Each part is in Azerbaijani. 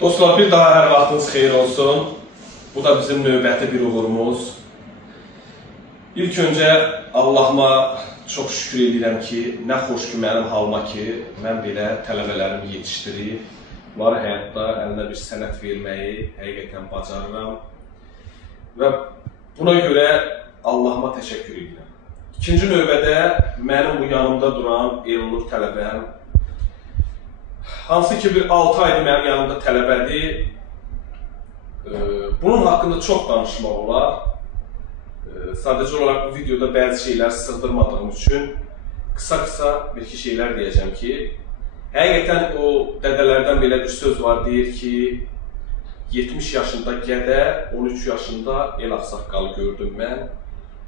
Dostlar, bir daha hər vaxtınız xeyir olsun. Bu da bizim növbəti bir uğurumuz. İlk öncə Allahıma çox şükür edirəm ki, nə xoş ki mənim halıma ki, mən belə tələbələrimi yetişdirib, bunları həyatda əlinə bir sənət verməyi həqiqətən bacarıram və buna görə Allahıma təşəkkür edirəm. İkinci növbədə mənim bu yanımda duran Elnur tələbəm, hansı ki bir 6 aydır mənim yanımda tələbədir. Bunun haqqında çox danışmaq olar. Sadəcə olaraq bu videoda bəzi şeylər sığdırmadığım üçün qısa bir iki şeylər deyəcəm ki, həqiqətən o dədələrdən belə bir söz var, deyir ki, 70 yaşında gədə, 13 yaşında el ağsaqqalı gördüm mən.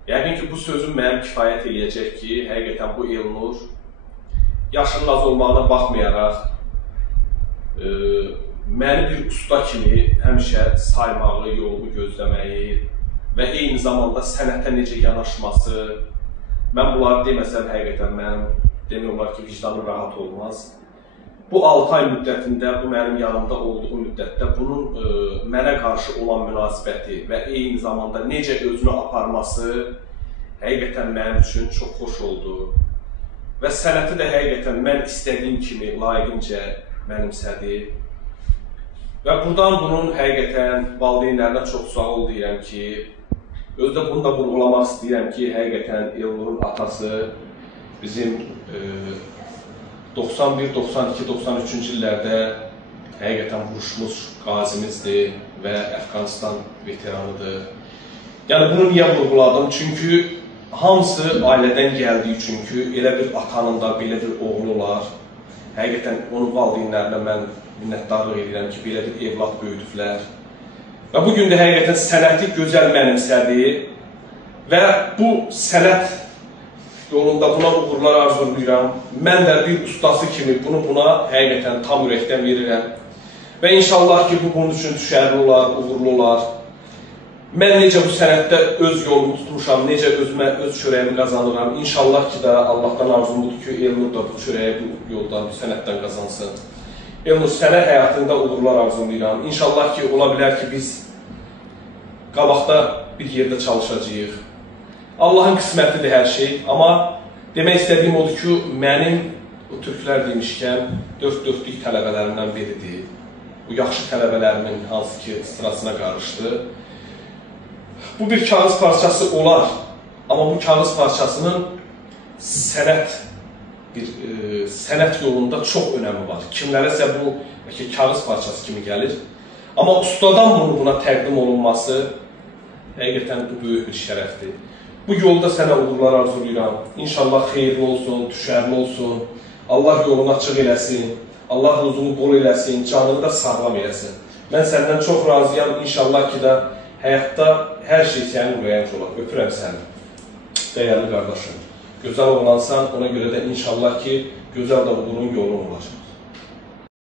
Yəqin ki, bu sözüm mənim kifayət eləyəcək ki, həqiqətən bu Elnur yaşının az olmağına baxmayaraq, məni bir usta kimi həmişə saymağı, yolumu gözləməyi və eyni zamanda sənətə necə yanaşması, mən bunları deməsəm həqiqətən mənim demək olar ki, vicdanım rahat olmaz. Bu 6 ay müddətində, bu mənim yanımda olduğu müddətdə bunun mənə qarşı olan münasibəti və eyni zamanda necə özünü aparması həqiqətən mənim üçün çox xoş oldu. Və sənəti də həqiqətən mən istədiyim kimi layiqincə mənimsədi. Və buradan bunun həqiqətən valideynlərinə çox sağ ol deyirəm ki, özdə bunu da vurğulamaq istəyirəm ki, həqiqətən Elnurun atası bizim 91, 92, 93-cü illərdə həqiqətən vuruşmuş qazimizdir və Əfqanistan veteranıdır. Yəni bunu niyə vurğuladım? Çünki hamısı ailədən gəldiyi üçün ki, elə bir atanın da belə bir oğlu olar. Həqiqətən onun valideynlərinə mən minnətdarlıq edirəm ki, belə bir evlad böyüdüblər. Və bugün də həqiqətən sənəti gözəl mənimsədi və bu sənət yolunda buna uğurlar arzulayıram. Mən də bir ustası kimi bunu buna həqiqətən tam ürəkdən verirəm. Və inşallah ki, bu bunun üçün düşərli olar, uğurlu olar. Mən necə bu sənətdə öz yolumu tutmuşam, necə özümə öz çörəyimi qazanıram. İnşallah ki, da Allahdan arzumudur ki, Elnur da bu çörəyi bu yoldan, bu sənətdən qazansın. Elnur, sənə həyatında uğurlar arzulayıram. İnşallah ki, ola bilər ki, biz qabaqda bir yerdə çalışacağıq. Allahın qismətidir hər şey. Amma demək istədiyim odur ki, mənim o türklər demişkən, dörd dörtlük tələbələrimdən biridir. Bu yaxşı tələbələrimin hansı ki, sırasına qarışdı. Bu bir kağız parçası olar, amma bu kağız parçasının sənət yolunda çox önəmi var. Kimlərəsə bu kağız parçası kimi gəlir. Amma ustadan buna təqdim olunması həqiqətən bu böyük bir şərəfdir. Bu yolda sənə uğurlar arzulayıram. İnşallah xeyirli olsun, düşərli olsun. Allah yolunu açıq eləsin, Allah ruzunu bol eləsin, canını da sağlam eləsin. Mən səndən çox razıyam. İnşallah ki da həyatda hər şey sənin ürəyincə olar. Öpürəm səni, dəyərli qardaşım. Gözəl oğlansan, ona görə də inşallah ki, gözəl də uğurun yolun var.